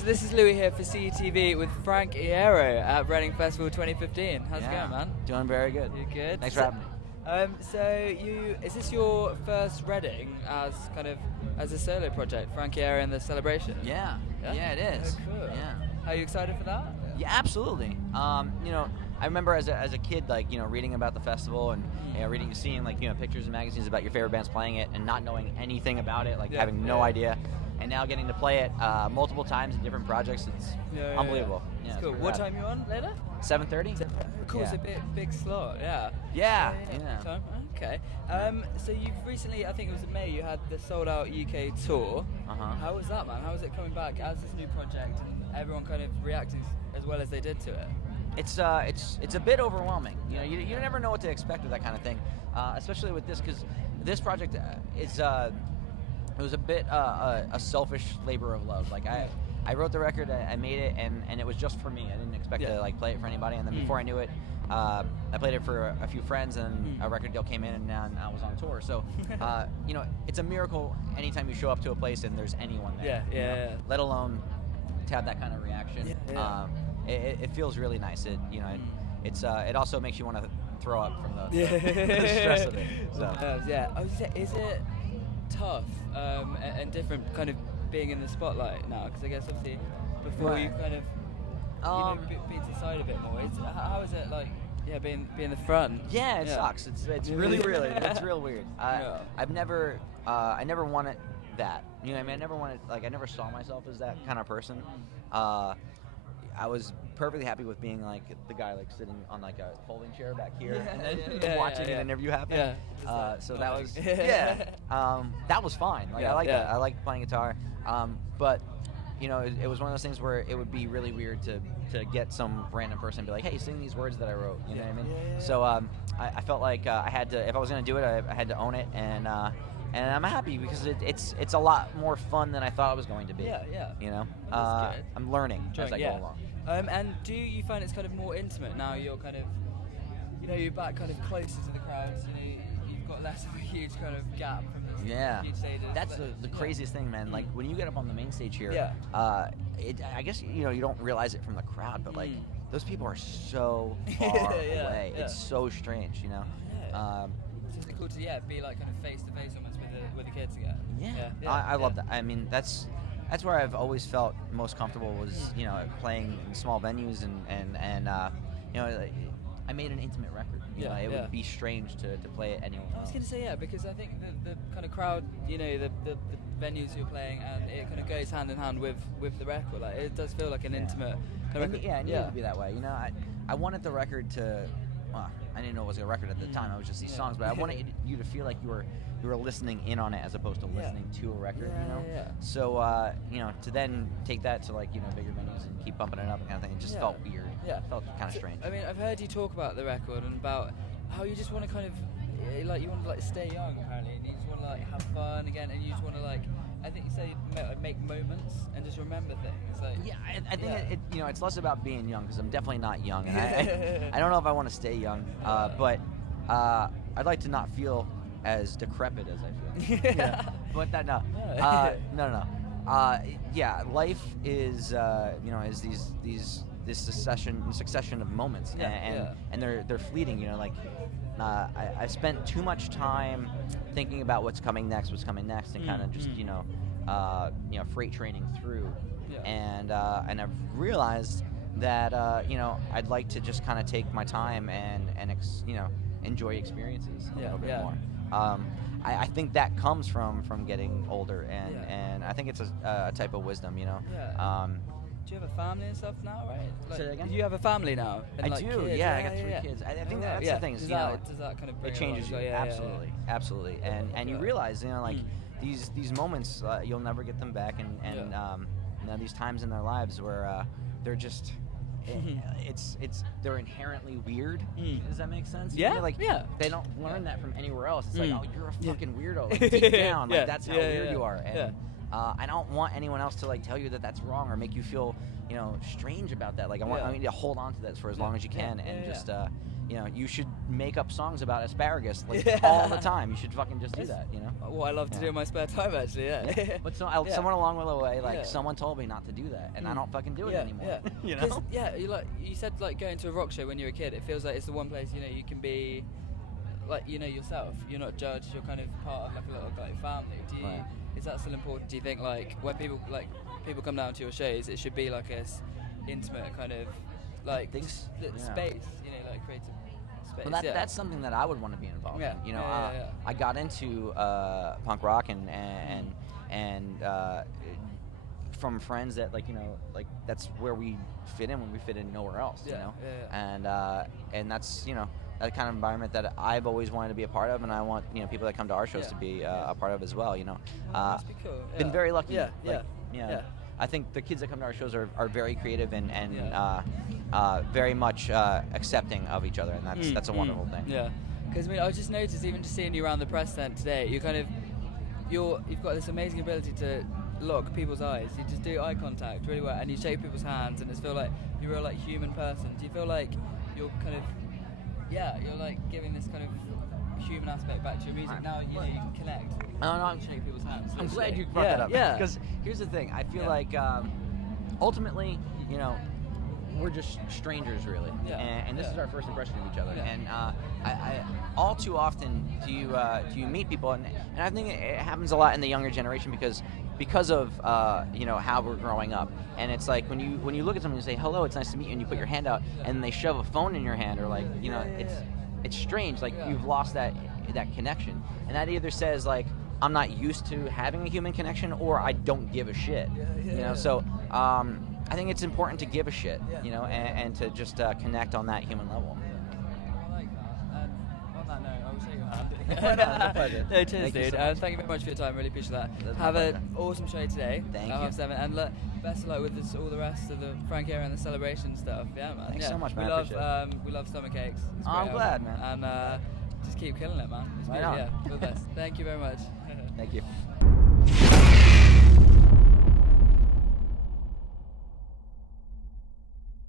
So this is Louis here for CUTV with FrnkIero at Reading Festival 2015. How's it going, man? Doing very good. You good? Thanks for having me. Is this your first Reading as a solo project, FrnkIero Andthe Cellabration? Yeah, it is. Oh, cool. Yeah. Are you excited for that? Yeah, absolutely. I remember as a kid, reading about the festival and seeing pictures in magazines about your favorite bands playing it and not knowing anything about it, having no idea, and now getting to play it multiple times in different projects. It's unbelievable. Yeah, it's cool. What time you on later? 7:30. Cool, it's a big slot. Yeah. Time. Okay. So you've recently, I think it was in May, you had the sold out UK tour. How was that, man? How was it coming back as this new project and everyone kind of reacting as well as they did to it? It's a bit overwhelming. You never know what to expect with that kind of thing, especially with this, because this project it was a bit a selfish labor of love. I wrote the record, I made it, and it was just for me. I didn't expect to play it for anybody. And then before I knew it, I played it for a few friends, and a record deal came in, and now I was on tour. So, it's a miracle anytime you show up to a place and there's anyone there. Let alone to have that kind of reaction. It feels really nice. It also makes you want to throw up from the stress of it. So. Is it tough and different kind of being in the spotlight now? Because I guess obviously before you kind of be to the side a bit more. How is it being the front? Yeah, it sucks. It's really it's real weird. I never wanted that. You know what I mean? I never wanted I never saw myself as that kind of person. I was perfectly happy with being the guy sitting on a folding chair back here and then watching an interview happen. So that was that was fine. I like that. I like playing guitar. But it was one of those things where it would be really weird to get some random person and be like, hey, sing these words that I wrote. You know what I mean? So I felt like I had to, if I was going to do it, I had to own it, and I'm happy because it's a lot more fun than I thought it was going to be. I'm learning as I go along. And do you find it's kind of more intimate now? You're kind of, you're back kind of closer to the crowds. You've got less of a huge kind of gap from the huge stages. That's the craziest thing, man. When you get up on the main stage here, I guess you don't realize it from the crowd, but those people are so far away. It's so strange, It's just cool to be kind of face to face almost with the kids again. I love that. I mean, that's where I've always felt most comfortable was playing in small venues and I made an intimate record. It would be strange to play it anywhere else. I was going to say because I think the kind of crowd, the venues you're playing, and it kind of goes hand in hand with the record. It does feel like an intimate kind of record. It needed to be that way. I wanted the record to. I didn't know it was a record at the time. It was just these songs, but I wanted you to feel like you were listening in on it as opposed to listening to a record. So to then take that to bigger venues and keep bumping it up and kind of thing, it just felt weird. It felt kind of strange. I mean, I've heard you talk about the record and about how you just want to kind of you want to stay young apparently, and you just want to have fun again, and you just want to I think you say make moments and just remember things. I think it's less about being young, because I'm definitely not young, and I don't know if I want to stay young, but I'd like to not feel as decrepit as I feel. But that no. Life is is this succession of moments, and they're fleeting. I spent too much time thinking about what's coming next, and kind of just freight training through, and I've realized that I'd like to just kind of take my time and enjoy experices a little bit more. I think that comes from getting older, and I think it's a type of wisdom, Do you have a family and stuff now, right? Say that again? Do you have a family now? And I do, kids? I got 3 kids. I think that's the thing. Does that kind of bring it changes you, absolutely. And you realize, these moments, you'll never get them back, and these times in their lives where they're just, they're inherently weird. Does that make sense? They don't learn that from anywhere else. It's oh, you're a fucking weirdo. Deep down, that's how weird you are. And I don't want anyone else to tell you that that's wrong or make you feel strange about that. Like I need to hold on to that for as long as you can, and just you should make up songs about asparagus all the time. You should fucking just do that. What I love to do in my spare time, actually. Yeah. But someone along the way, someone told me not to do that, and I don't fucking do it anymore. You said going to a rock show when you were a kid. It feels like it's the one place you can be yourself. You're not judged. You're kind of part of a little family. Is that still important? Do you think when people come down to your shows, it should be this intimate kind of space? Creative space. Well, that's something that I would want to be involved in. I got into punk rock and from friends that that's where we fit in when we fit in nowhere else. And that's that kind of environment that I've always wanted to be a part of, and I want people that come to our shows to be a part of as well. Must be cool. Been very lucky. I think the kids that come to our shows are very creative and very much accepting of each other, and that's a wonderful thing. Yeah, because I was just noticed, even just seeing you around the press tent today, you've got this amazing ability to look people's eyes. You just do eye contact really well, and you shake people's hands, and it's feel like you're a human person. Do you feel like you're kind of you're giving this kind of human aspect back to your music now? You can connect. I'm shake people's hands. I'm glad you brought that up. Yeah. Because here's the thing. I feel like ultimately, we're just strangers, really. Yeah. And this is our first impression of each other. Yeah. And I all too often do you meet people, and I think it happens a lot in the younger generation because of how we're growing up. And it's like when you look at someone and you say hello, it's nice to meet you, and you put your hand out, and they shove a phone in your hand, or it's strange. You've lost that connection, and that either says I'm not used to having a human connection, or I don't give a shit. So I think it's important to give a shit, and to just connect on that human level. I like that. And on that note, I will shake your hand. My pleasure. No, cheers, dude. Thank you very much for your time. Really appreciate that. Have an awesome show today. Thank you. 7. And best of luck with all the rest of the FrnkIero and the Celebration stuff. Yeah, man. Thanks so much, man. We love summer cakes. It's great I'm glad, man. And just keep killing it, man. It's good. On. Yeah, all the best. Thank you very much. Thank you.